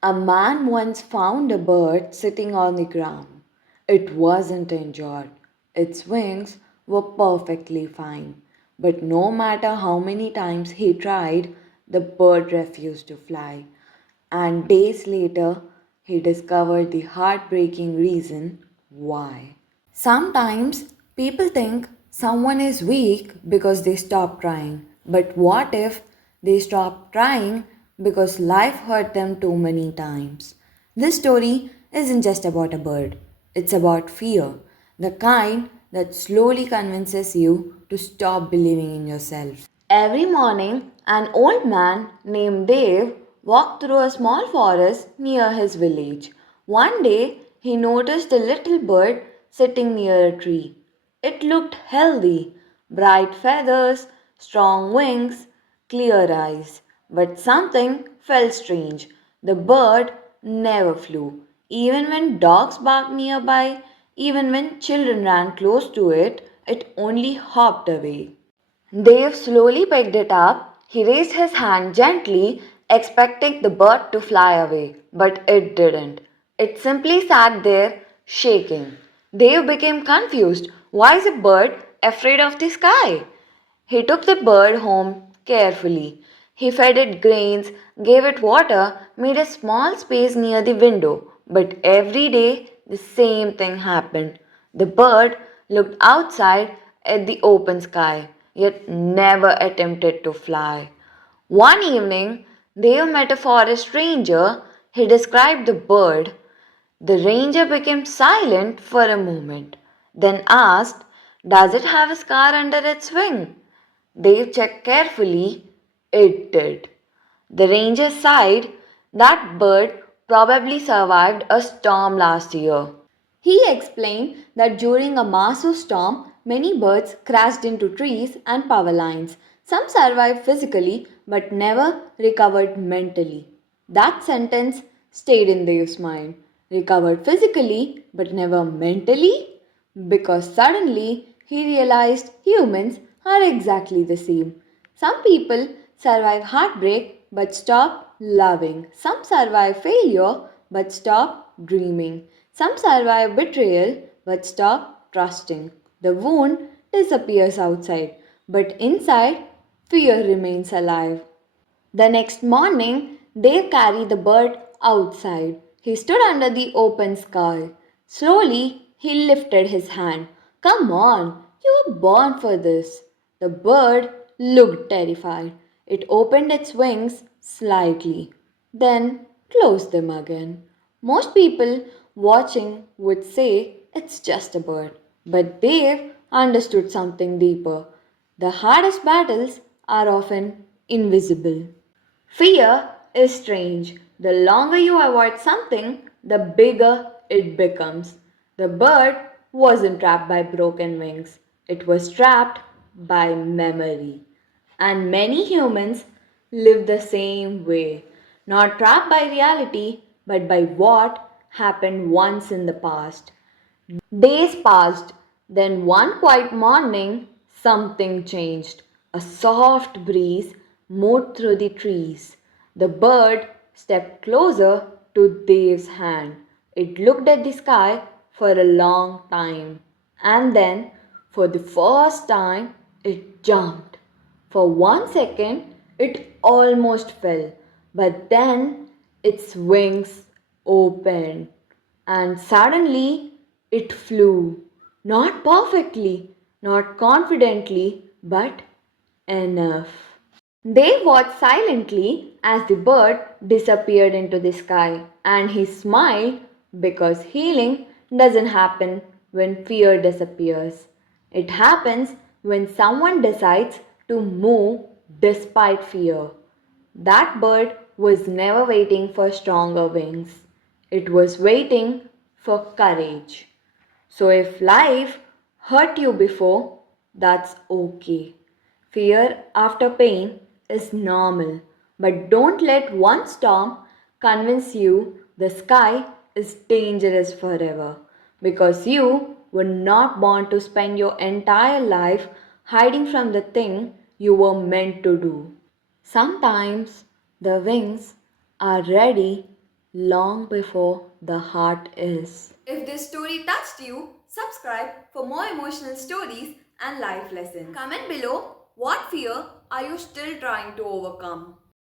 A man once found a bird sitting on the ground. It wasn't injured. Its wings were perfectly fine. But no matter how many times he tried, the bird refused to fly. And days later, he discovered the heartbreaking reason why. Sometimes people think someone is weak because they stop trying. But what if they stop trying because life hurt them too many times? This story isn't just about a bird, it's about fear, the kind that slowly convinces you to stop believing in yourself. Every morning, an old man named Dave walked through a small forest near his village. One day, he noticed a little bird sitting near a tree. It looked healthy, bright feathers, strong wings, clear eyes. But something felt strange. The bird never flew. Even when dogs barked nearby, even when children ran close to it, it only hopped away. Dave slowly picked it up. He raised his hand gently, expecting the bird to fly away, but it didn't. It simply sat there, shaking. Dave became confused. Why is a bird afraid of the sky? He took the bird home carefully. He fed it grains, gave it water, made a small space near the window. But every day the same thing happened. The bird looked outside at the open sky, yet never attempted to fly. One evening, Dave met a forest ranger. He described the bird. The ranger became silent for a moment, then asked, "Does it have a scar under its wing?" Dave checked carefully. It did. The ranger sighed. That bird probably survived a storm last year. He explained that during a massive storm, many birds crashed into trees and power lines. Some survived physically but never recovered mentally. That sentence stayed in Dev's mind. Recovered physically but never mentally? Because suddenly he realized humans are exactly the same. Some people survive heartbreak but stop loving. Some survive failure but stop dreaming. Some survive betrayal but stop trusting. The wound disappears outside, but inside, fear remains alive. The next morning, Dave carried the bird outside. He stood under the open sky. Slowly, he lifted his hand. "Come on, you were born for this." The bird looked terrified. It opened its wings slightly, then closed them again. Most people watching would say it's just a bird, but Dave understood something deeper. The hardest battles are often invisible. Fear is strange. The longer you avoid something, the bigger it becomes. The bird wasn't trapped by broken wings, it was trapped by memory. And many humans live the same way, not trapped by reality, but by what happened once in the past. Days passed, then one quiet morning, something changed. A soft breeze moved through the trees. The bird stepped closer to Dave's hand. It looked at the sky for a long time, and then, for the first time, it jumped. For 1 second, it almost fell, but then its wings opened and suddenly it flew. Not perfectly, not confidently, but enough. They watched silently as the bird disappeared into the sky, and he smiled because healing doesn't happen when fear disappears. It happens when someone decides to move despite fear. That bird was never waiting for stronger wings, it was waiting for courage. So if life hurt you before, that's okay. Fear after pain is normal, but don't let one storm convince you the sky is dangerous forever because you were not born to spend your entire life hiding from the thing you were meant to do. Sometimes the wings are ready long before the heart is. If this story touched you, subscribe for more emotional stories and life lessons. Comment below what fear are you still trying to overcome.